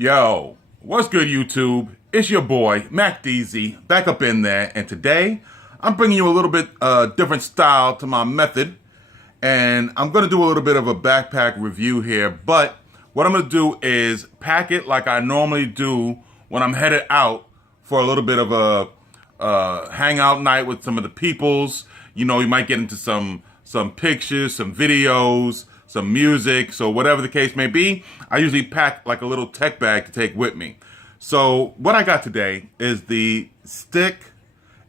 Yo, what's good, YouTube? It's your boy, Mac DZ, back up in there, and today I'm bringing you a little bit different style to my method, and I'm going to do a little bit of a backpack review here, but what I'm going to do is pack it like I normally do when I'm headed out for a little bit of a hangout night with some of the peoples. You know, you might get into some pictures, some videos, some music, so whatever the case may be, I usually pack like a little tech bag to take with me. So what I got today is the Sykt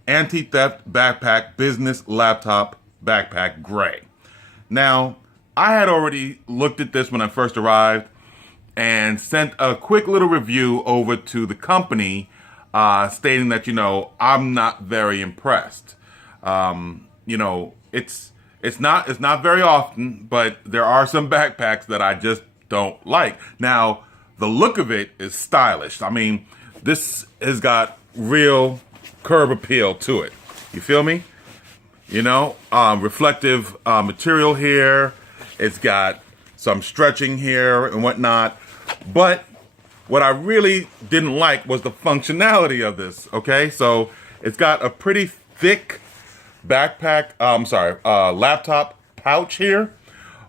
Anti-Theft Backpack Business Laptop Backpack Gray. Now, I had already looked at this when I first arrived and sent a quick little review over to the company stating that, you know, I'm not very impressed. You know, it's not very often, but there are some backpacks that I just don't like. Now, the look of it is stylish. I mean, this has got real curb appeal to it. You feel me? You know, reflective material here. It's got some stretching here and whatnot. But what I really didn't like was the functionality of this, okay? So it's got a pretty thick laptop pouch here,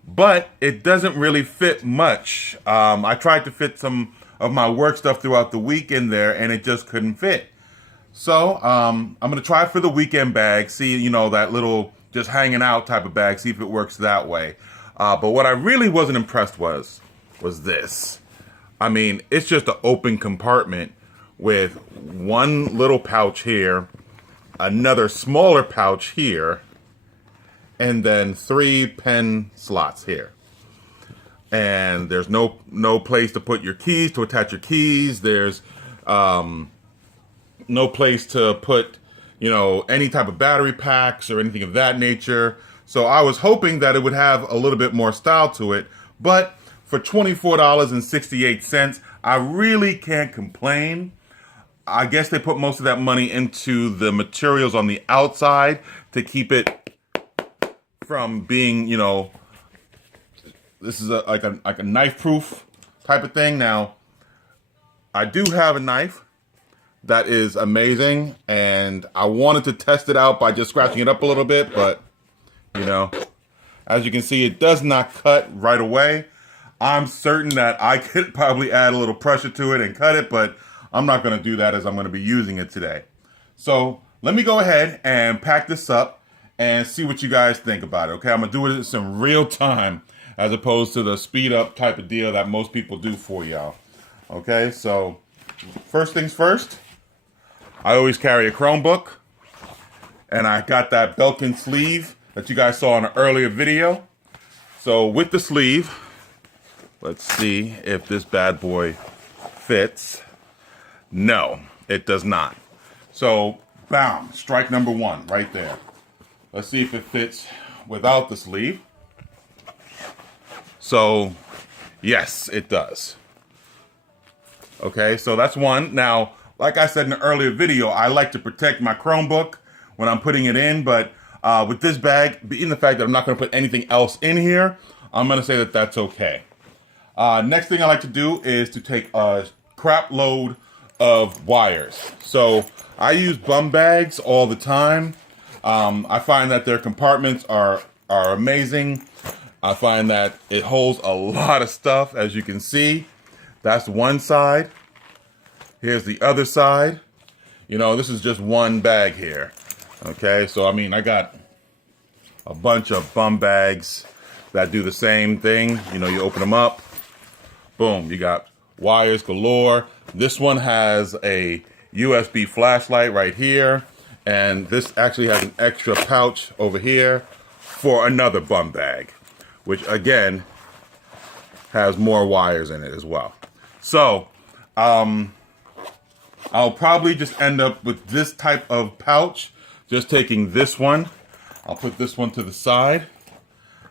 but it doesn't really fit much. I tried to fit some of my work stuff throughout the week in there, and it just couldn't fit. So I'm gonna try for the weekend bag, see, you know, that little just hanging out type of bag, see if it works that way. But what I really wasn't impressed was this. I mean, it's just an open compartment with one little pouch here, another smaller pouch here, and then 3 pen slots here. And there's no place to put your keys, to attach your keys. There's no place to put, you know, any type of battery packs or anything of that nature. So I was hoping that it would have a little bit more style to it, but for $24.68, I really can't complain. I guess they put most of that money into the materials on the outside to keep it from being, you know, this is like a knife-proof type of thing. Now, I do have a knife that is amazing, and I wanted to test it out by just scratching it up a little bit, but, you know, as you can see, it does not cut right away. I'm certain that I could probably add a little pressure to it and cut it, but I'm not going to do that as I'm going to be using it today. So let me go ahead and pack this up and see what you guys think about it. Okay, I'm going to do it in real time as opposed to the speed up type of deal that most people do for y'all. Okay, so first things first, I always carry a Chromebook, and I got that Belkin sleeve that you guys saw in an earlier video. So with the sleeve, let's see if this bad boy fits. No, it does not. So, bam, strike number one right there. Let's see if it fits without the sleeve. So, yes, it does. Okay, so that's one. Now, like I said in the earlier video, I like to protect my Chromebook when I'm putting it in, but with this bag, being the fact that I'm not going to put anything else in here, I'm going to say that that's okay. Next thing I like to do is to take a crap load of wires. So I use bum bags all the time. I find that their compartments are amazing. I find that it holds a lot of stuff, as you can see. That's one side. Here's the other side. You know, this is just one bag here. Okay, so I mean, I got a bunch of bum bags that do the same thing. You know, you open them up, boom, you got wires galore. This one has a USB flashlight right here, and this actually has an extra pouch over here for another bum bag, which again has more wires in it as well. So I'll probably just end up with this type of pouch, just taking this one. I'll put this one to the side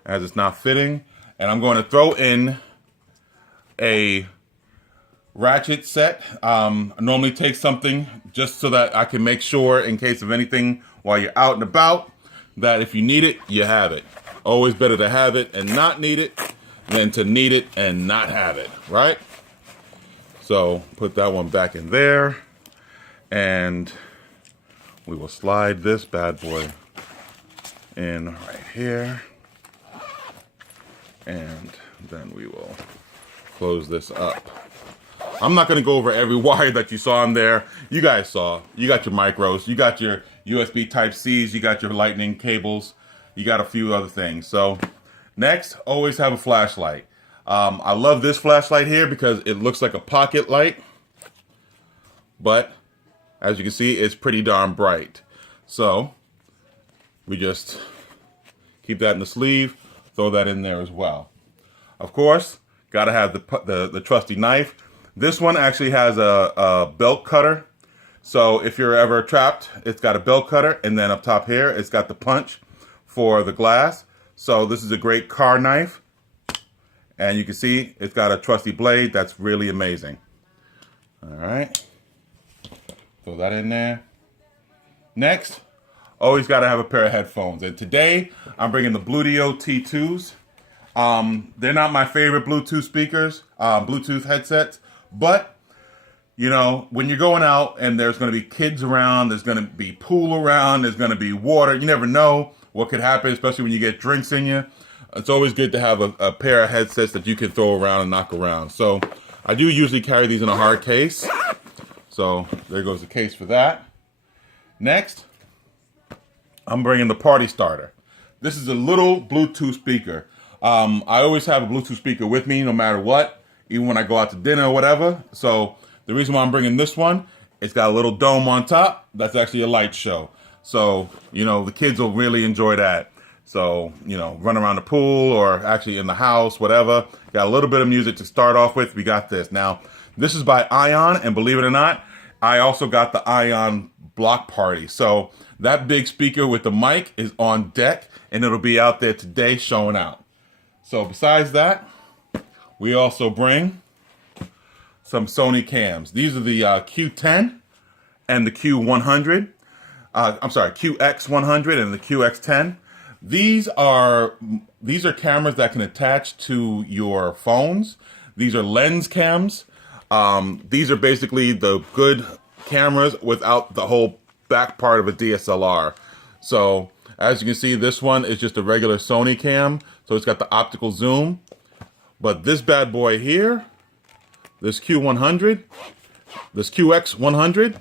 as it's not fitting, and I'm going to throw in a ratchet set. I normally take something just so that I can make sure, in case of anything while you're out and about, that if you need it, you have it. Always better to have it and not need it than to need it and not have it, right? So put that one back in there, and we will slide this bad boy in right here, and then we will close this up. I'm not going to go over every wire that you saw in there. You guys saw. You got your micros, you got your USB Type-Cs, you got your lightning cables, you got a few other things. So next, always have a flashlight. I love this flashlight here because it looks like a pocket light, but as you can see, it's pretty darn bright. So we just keep that in the sleeve, throw that in there as well. Of course, gotta have the trusty knife. This one actually has a belt cutter. So if you're ever trapped, it's got a belt cutter, and then up top here, it's got the punch for the glass. So this is a great car knife. And you can see it's got a trusty blade. That's really amazing. All right. Throw that in there. Next, always got to have a pair of headphones. And today, I'm bringing the Bluetooth T2s. They're not my favorite Bluetooth speakers, Bluetooth headsets. But, you know, when you're going out and there's going to be kids around, there's going to be pool around, there's going to be water. You never know what could happen, especially when you get drinks in you. It's always good to have a pair of headsets that you can throw around and knock around. So I do usually carry these in a hard case. So there goes the case for that. Next, I'm bringing the party starter. This is a little Bluetooth speaker. I always have a Bluetooth speaker with me no matter what, even when I go out to dinner or whatever. So the reason why I'm bringing this one, it's got a little dome on top. That's actually a light show. So, you know, the kids will really enjoy that. So, you know, run around the pool or actually in the house, whatever. Got a little bit of music to start off with. We got this. Now, this is by Ion, and believe it or not, I also got the Ion Block Party. So that big speaker with the mic is on deck, and it'll be out there today showing out. So besides that, we also bring some Sony cams. These are the Q10 and the Q100. QX100 and the QX10. These are cameras that can attach to your phones. These are lens cams. These are basically the good cameras without the whole back part of a DSLR. So as you can see, this one is just a regular Sony cam. So it's got the optical zoom. But this bad boy here, this Q100, this QX100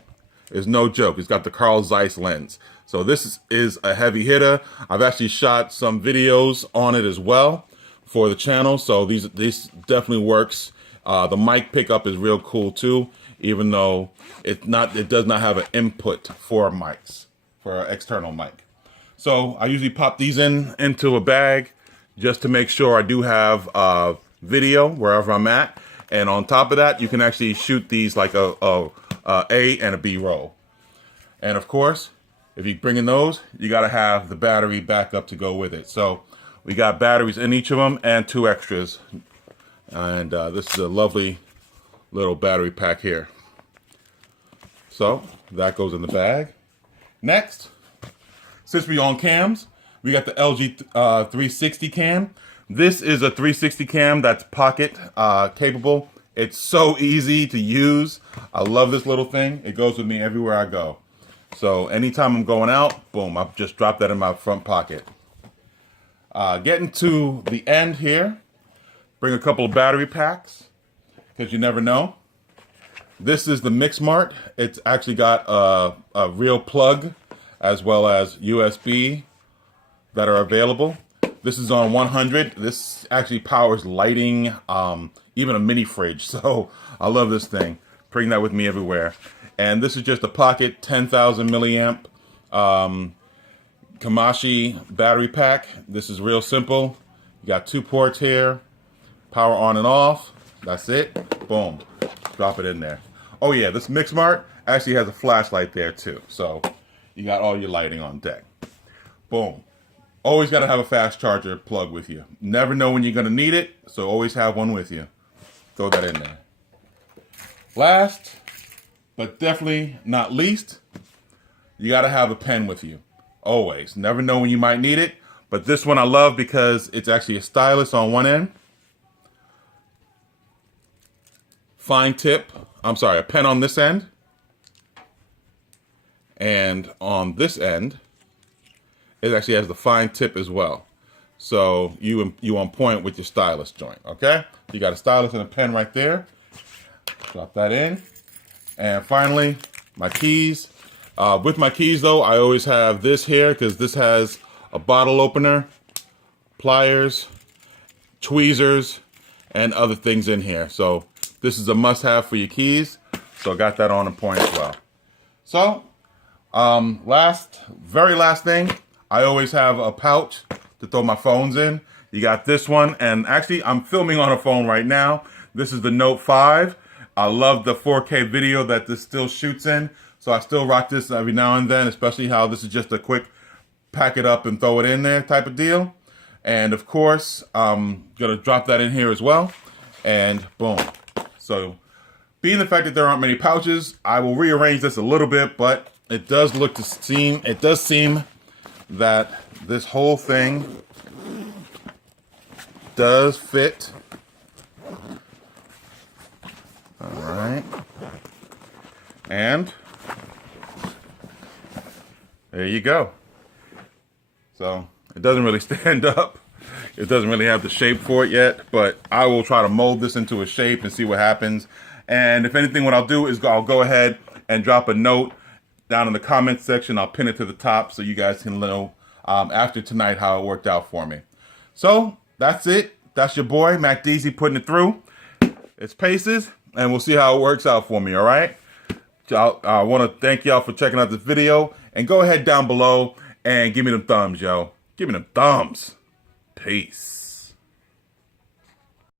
is no joke. It's got the Carl Zeiss lens. So this is a heavy hitter. I've actually shot some videos on it as well for the channel. So this definitely works. The mic pickup is real cool too, even though it does not have an input for mics, for an external mic. So I usually pop these into a bag just to make sure I do have video wherever I'm at. And on top of that, you can actually shoot these like a and a B roll. And of course, if you bring in those, you got to have the battery backup to go with it. So we got batteries in each of them and 2 extras. And this is a lovely little battery pack here. So that goes in the bag. Next, since we're on cams, we got the LG 360 cam. This is a 360 cam that's pocket capable. It's so easy to use. I love this little thing. It goes with me everywhere I go. So anytime I'm going out, boom, I've just dropped that in my front pocket. Getting to the end here, bring a couple of battery packs, because you never know. This is the MixMart. It's actually got a real plug as well as USB that are available. This is on 100. This actually powers lighting, even a mini fridge. So I love this thing. Bring that with me everywhere. And this is just a pocket 10,000 milliamp Kamashi battery pack. This is real simple. You got 2 ports here, power on and off. That's it. Boom. Drop it in there. Oh yeah, this MixMart actually has a flashlight there too. So you got all your lighting on deck. Boom. Always got to have a fast charger plug with you. Never know when you're going to need it, so always have one with you. Throw that in there. Last, but definitely not least, you got to have a pen with you. Always. Never know when you might need it, but this one I love because it's actually a stylus on one end. fine tip. I'm sorry, a pen on this end. And on this end, it actually has the fine tip as well. So you on point with your stylus joint, okay? You got a stylus and a pen right there. Drop that in. And finally, my keys. With my keys though, I always have this here because this has a bottle opener, pliers, tweezers, and other things in here. So this is a must-have for your keys. So I got that on point as well. So very last thing, I always have a pouch to throw my phones in. You got this one, and actually I'm filming on a phone right now. This is the Note 5. I love the 4K video that this still shoots in, so I still rock this every now and then, especially how this is just a quick pack it up and throw it in there type of deal. And of course, I'm gonna drop that in here as well, and boom. So being the fact that there aren't many pouches, I will rearrange this a little bit, but it does seem that this whole thing does fit. All right. And there you go. So it doesn't really stand up. It doesn't really have the shape for it yet, but I will try to mold this into a shape and see what happens. And if anything, what I'll do is I'll go ahead and drop a note down in the comments section. I'll pin it to the top so you guys can know after tonight how it worked out for me. So that's it. That's your boy, Mac Deezy, putting it through. It's paces, and we'll see how it works out for me, all right? I want to thank y'all for checking out this video, and go ahead down below and give me them thumbs, yo. Give me them thumbs. Peace.